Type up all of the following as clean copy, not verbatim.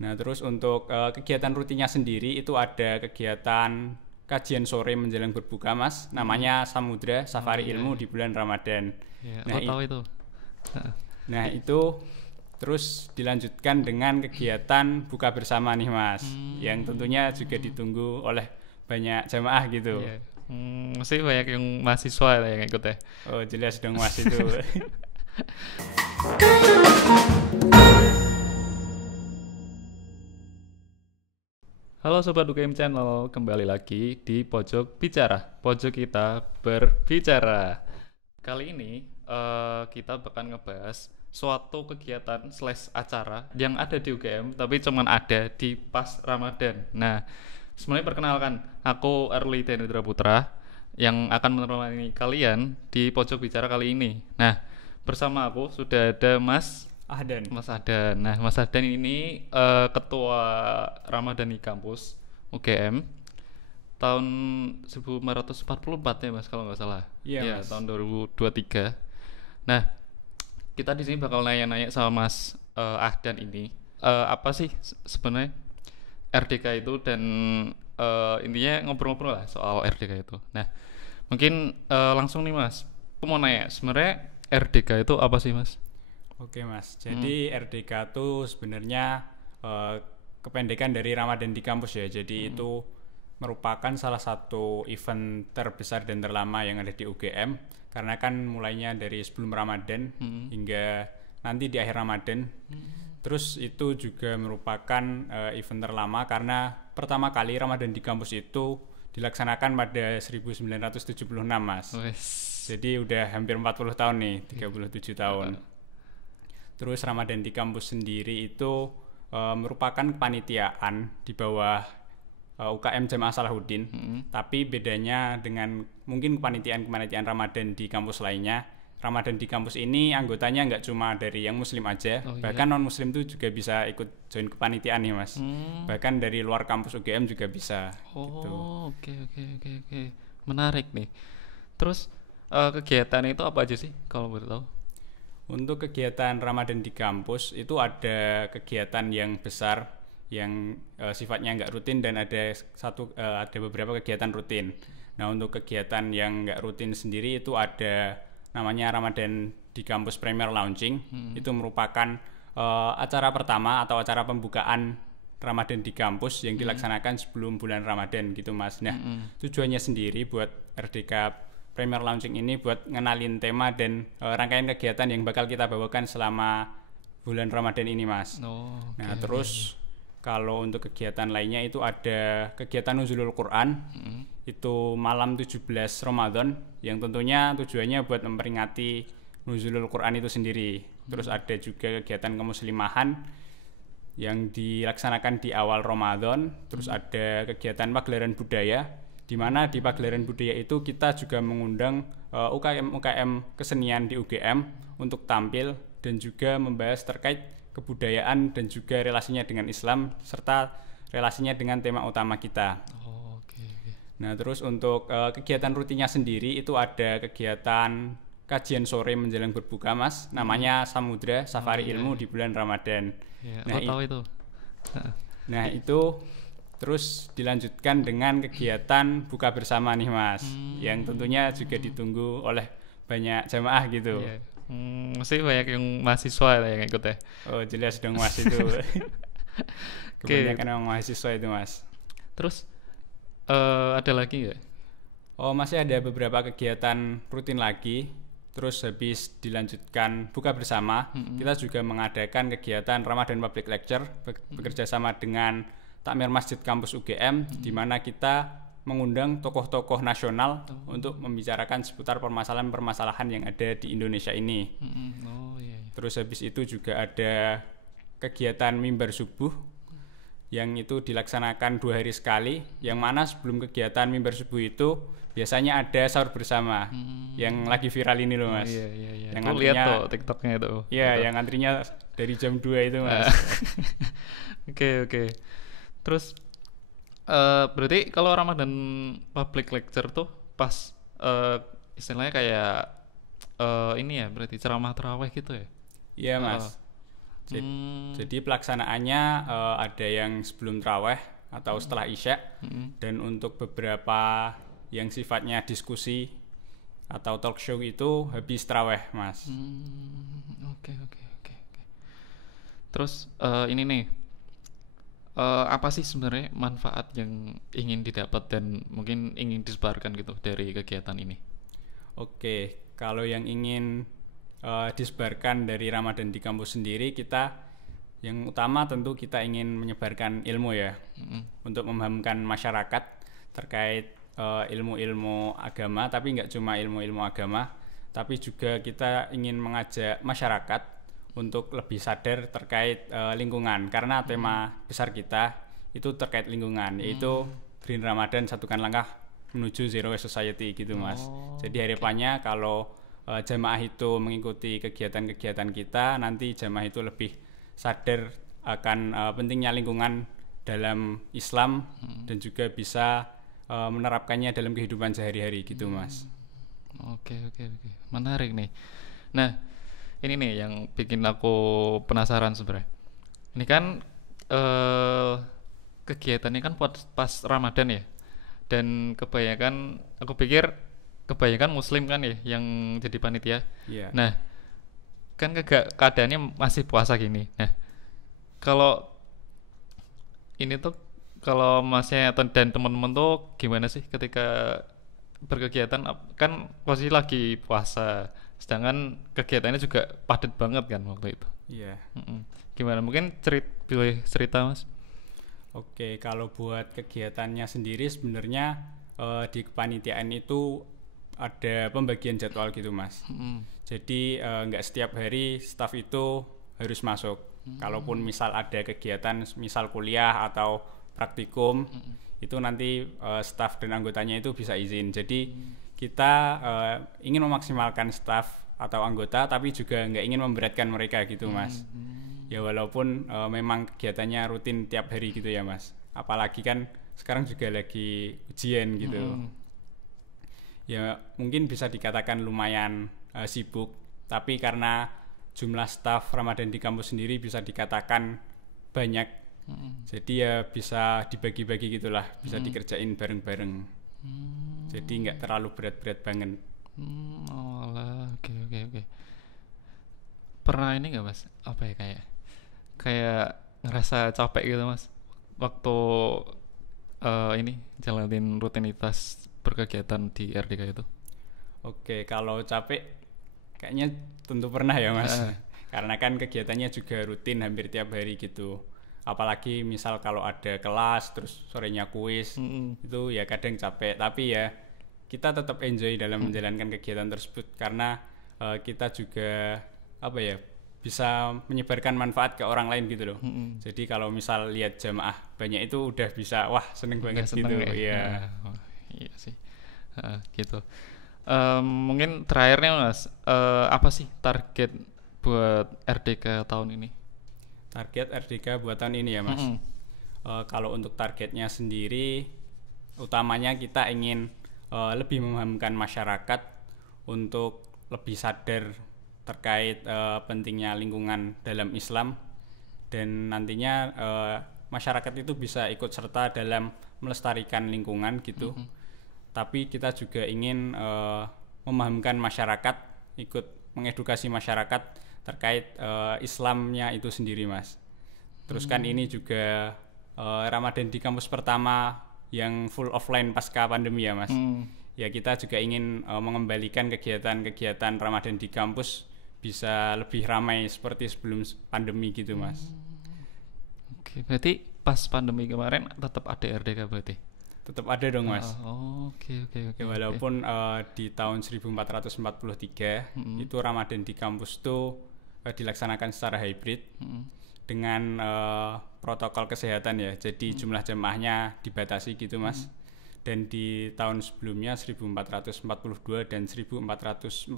Nah, terus untuk kegiatan rutinnya sendiri itu ada kegiatan kajian sore menjelang berbuka, Mas. Namanya Samudra Oh Safari iya Ilmu iya. di bulan Ramadan. Iya, Nah, aku tahu itu. Heeh. nah itu terus dilanjutkan dengan kegiatan buka bersama nih, Mas. Yang tentunya juga Hmm. ditunggu oleh banyak jamaah gitu. Iya. Mesti banyak yang mahasiswa lah yang ikut ya. Oh, jelas dong, Mas itu. Halo Sobat UKM Channel, kembali lagi di Pojok Bicara. Pojok kita berbicara. Kali ini kita bakal ngebahas suatu kegiatan slash acara yang ada di UGM tapi cuman ada di pas Ramadan. Nah, sebenarnya perkenalkan, aku Early Denudra Putra yang akan menemani kalian di Pojok Bicara kali ini. Nah, bersama aku sudah ada Ahdan. Mas Adan. Nah, Mas Adan ini ketua Ramadan di kampus UGM tahun 1944 ya Mas kalau nggak salah. Iya, Ya, Mas. tahun 2023. Nah, kita di sini bakal nanya-nanya sama Mas Ahdan ini apa sih sebenarnya RDK itu dan intinya ngobrol-ngobrol lah soal RDK itu. Nah, mungkin langsung nih Mas. Aku mau nanya, sebenarnya RDK itu apa sih Mas? Oke, Mas. Hmm. Jadi RDK itu sebenarnya eh, kependekan dari Ramadan di kampus ya. Jadi itu merupakan salah satu event terbesar dan terlama yang ada di UGM karena kan mulainya dari sebelum Ramadan hingga nanti di akhir Ramadan. Terus itu juga merupakan event terlama karena pertama kali Ramadan di kampus itu dilaksanakan pada 1976, Mas. Wes. Jadi udah hampir 40 tahun nih, 37 tahun. Eh, Terus Ramadan di kampus sendiri itu merupakan kepanitiaan di bawah UKM Jamaah Salahuddin. Tapi bedanya dengan mungkin kepanitiaan Ramadan di kampus lainnya, Ramadan di kampus ini anggotanya nggak cuma dari yang muslim aja, Oh iya. bahkan non muslim tuh juga bisa ikut join kepanitiaan nih, Mas. Hmm. Bahkan dari luar kampus UGM juga bisa gitu. Oh, oke oke oke oke. Menarik nih. Terus kegiatan itu apa aja sih kalau boleh tahu? Untuk kegiatan Ramadan di kampus itu ada kegiatan yang besar yang sifatnya nggak rutin dan ada beberapa kegiatan rutin. Nah, untuk kegiatan yang nggak rutin sendiri itu ada namanya Ramadan di kampus Premier Launching. Itu merupakan acara pertama atau acara pembukaan Ramadan di kampus yang dilaksanakan sebelum bulan Ramadan gitu, Mas. Nah, tujuannya sendiri buat RDK Premier Launching ini buat ngenalin tema dan rangkaian kegiatan yang bakal kita bawakan selama bulan Ramadan ini, Mas. Oh, oke Nah, oke oke. terus kalau untuk kegiatan lainnya itu ada kegiatan Nuzulul Quran. Itu malam 17 Ramadan yang tentunya tujuannya buat memperingati Nuzulul Quran itu sendiri. Terus ada juga kegiatan kemuslimahan yang dilaksanakan di awal Ramadan. Terus ada kegiatan pagelaran budaya di mana di pagelaran budaya itu kita juga mengundang UKM-UKM kesenian di UGM untuk tampil dan juga membahas terkait kebudayaan dan juga relasinya dengan Islam serta relasinya dengan tema utama kita. Oh, oke oke. Nah, terus untuk kegiatan rutinnya sendiri itu ada kegiatan kajian sore menjelang berbuka, Mas. Namanya Samudra Oh Safari iya Ilmu iya. di bulan Ramadan. Iya, Nah, aku tahu itu. Heeh. nah itu terus dilanjutkan dengan kegiatan buka bersama nih, Mas. Yang tentunya juga ditunggu oleh banyak jamaah gitu. Iya. Mesti banyak yang mahasiswa lah yang ikut ya. Oh, jelas dong, Mas itu. Oke, Kebanyakan orang mahasiswa itu, Mas. terus ada lagi nggak? Oh, masih ada beberapa kegiatan rutin lagi. Terus habis dilanjutkan buka bersama, kita juga mengadakan kegiatan Ramadan Public Lecture bekerja sama dengan Takmir Masjid Kampus UGM, di mana kita mengundang tokoh-tokoh nasional untuk membicarakan seputar permasalahan-permasalahan yang ada di Indonesia ini. Oh iya iya. Terus habis itu juga ada kegiatan mimbar subuh yang itu dilaksanakan 2 hari sekali, yang mana sebelum kegiatan mimbar subuh itu biasanya ada sahur bersama yang lagi viral ini loh, Oh Mas. iya iya iya. Yang Aku lihat antrinya, tuh TikToknya itu. ya Itu. yang antrinya dari jam 2 itu, Mas. Oke oke. Terus berarti kalau Ramadan public lecture tuh pas istilahnya kayak ini ya berarti ceramah tarawih gitu ya? Iya, Heeh. Mas. Jadi pelaksanaannya ada yang sebelum traweh atau setelah isya, dan untuk beberapa yang sifatnya diskusi atau talk show itu habis traweh, Mas. Oke. Terus ini nih, apa sih sebenarnya manfaat yang ingin didapat dan mungkin ingin disebarkan gitu dari kegiatan ini? Oke, kalau yang ingin disebarkan dari Ramadan di kampus sendiri, kita yang utama tentu kita ingin menyebarkan ilmu ya, untuk memahamkan masyarakat terkait ilmu-ilmu agama, tapi nggak cuma ilmu-ilmu agama, tapi juga kita ingin mengajak masyarakat untuk lebih sadar terkait lingkungan, karena tema besar kita itu terkait lingkungan, yaitu Green Ramadan, satukan langkah menuju Zero Waste Society gitu, Mas. Jadi harapannya kalau jamaah itu mengikuti kegiatan-kegiatan kita, nanti jamaah itu lebih sadar akan pentingnya lingkungan dalam Islam, dan juga bisa menerapkannya dalam kehidupan sehari-hari gitu, Mas. Oke. Menarik nih. Nah, ini nih yang bikin aku penasaran sebenarnya. Ini kan kegiatannya kan pas Ramadan ya. Dan aku pikir kebanyakan muslim kan ya yang jadi panitia. Iya. Nah, kan keadaannya masih puasa gini. Nah, kalau ini tuh kalau masnya dan teman-teman tuh gimana sih ketika berkegiatan, kan posisi lagi puasa, sedangkan kegiatannya juga padat banget kan waktu itu. Iya. Gimana, mungkin pilih cerita, Mas? Oke, kalau buat kegiatannya sendiri sebenarnya di kepanitiaan itu ada pembagian jadwal gitu, Mas. Jadi nggak setiap hari staf itu harus masuk. Kalaupun misal ada kegiatan, misal kuliah atau praktikum, itu nanti staf dan anggotanya itu bisa izin. Jadi kita ingin memaksimalkan staf atau anggota, tapi juga nggak ingin memberatkan mereka gitu, Mas. Ya walaupun memang kegiatannya rutin tiap hari gitu ya, Mas. Apalagi kan sekarang juga lagi ujian gitu. Ya mungkin bisa dikatakan lumayan sibuk, tapi karena jumlah staf Ramadan di kampus sendiri bisa dikatakan banyak, jadi ya bisa dibagi-bagi gitulah, bisa dikerjain bareng-bareng. Jadi nggak terlalu berat-berat banget. Oke. Pernah ini nggak, Mas? Apa ya, kayak ngerasa capek gitu, Mas, waktu ini jalanin rutinitas berkegiatan di RDK itu? Oke, kalau capek kayaknya tentu pernah ya, Mas. Karena kan kegiatannya juga rutin hampir tiap hari gitu. Apalagi misal kalau ada kelas terus sorenya kuis, itu ya kadang capek, tapi ya kita tetap enjoy dalam menjalankan kegiatan tersebut, karena kita juga bisa menyebarkan manfaat ke orang lain gitu loh. Jadi kalau misal lihat jamaah banyak itu udah bisa, wah seneng banget gitu ya. Iya sih, gitu. Mungkin terakhirnya, Mas, apa sih target buat RDK tahun ini? Target RDK buat tahun ini ya, Mas. Kalau untuk targetnya sendiri, utamanya kita ingin lebih memahamkan masyarakat untuk lebih sadar terkait pentingnya lingkungan dalam Islam, dan nantinya masyarakat itu bisa ikut serta dalam melestarikan lingkungan gitu. Tapi kita juga ingin memahamkan masyarakat, ikut mengedukasi masyarakat terkait Islamnya itu sendiri, Mas. Terus kan ini juga Ramadan di kampus pertama yang full offline pasca pandemi ya, Mas. Ya kita juga ingin mengembalikan kegiatan-kegiatan Ramadan di kampus bisa lebih ramai seperti sebelum pandemi gitu, Mas. Oke, berarti pas pandemi kemarin tetap ada RDK berarti? Tetap ada dong, Mas. Oke. Ya, walaupun di tahun 1443 itu Ramadan di kampus tuh dilaksanakan secara hybrid dengan protokol kesehatan ya. Jadi jumlah jemaahnya dibatasi gitu, Mas. Dan di tahun sebelumnya 1442 dan 1441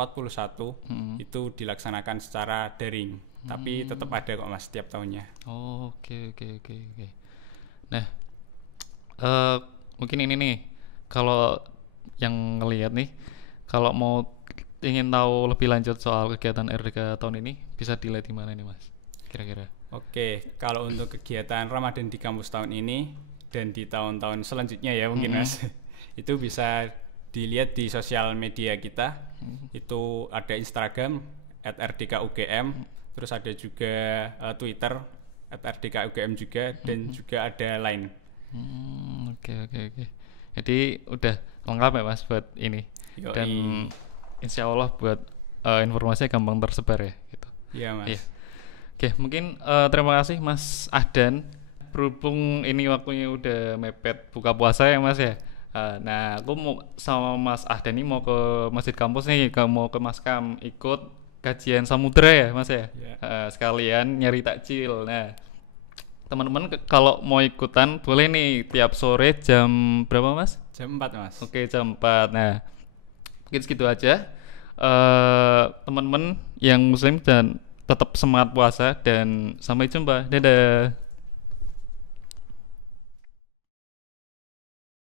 itu dilaksanakan secara daring. Tapi tetap ada kok, Mas, setiap tahunnya. Oke. Nah, mungkin ini nih, kalau yang ngelihat nih, kalau mau ingin tahu lebih lanjut soal kegiatan RDK tahun ini, bisa dilihat di mana nih, Mas? kira-kira? Oke, kalau untuk kegiatan Ramadan di kampus tahun ini dan di tahun-tahun selanjutnya ya mungkin Mas, itu bisa dilihat di sosial media kita. Itu ada Instagram @rdkugm, terus ada juga Twitter @rdkugm juga, dan juga ada Line. Oke. Jadi udah lengkap ya Mas buat ini. Yoi. Dan insya Allah buat informasinya gampang tersebar ya gitu. Iya Mas. Iya. Oke, mungkin terima kasih Mas Ahdan. Berhubung ini waktunya udah mepet buka puasa ya Mas ya. Nah, aku mau sama Mas Ahdan ini mau ke masjid kampus nih, mau ke Maskam ikut kajian samudra ya Mas ya. Iya. Sekalian nyari takjil. Nah, teman-teman kalau mau ikutan boleh nih tiap sore jam berapa Mas? Jam 4 Mas. Oke, jam 4. Nah, mungkin segitu aja. Teman-teman yang muslim dan tetap semangat puasa dan sampai jumpa. Dadah.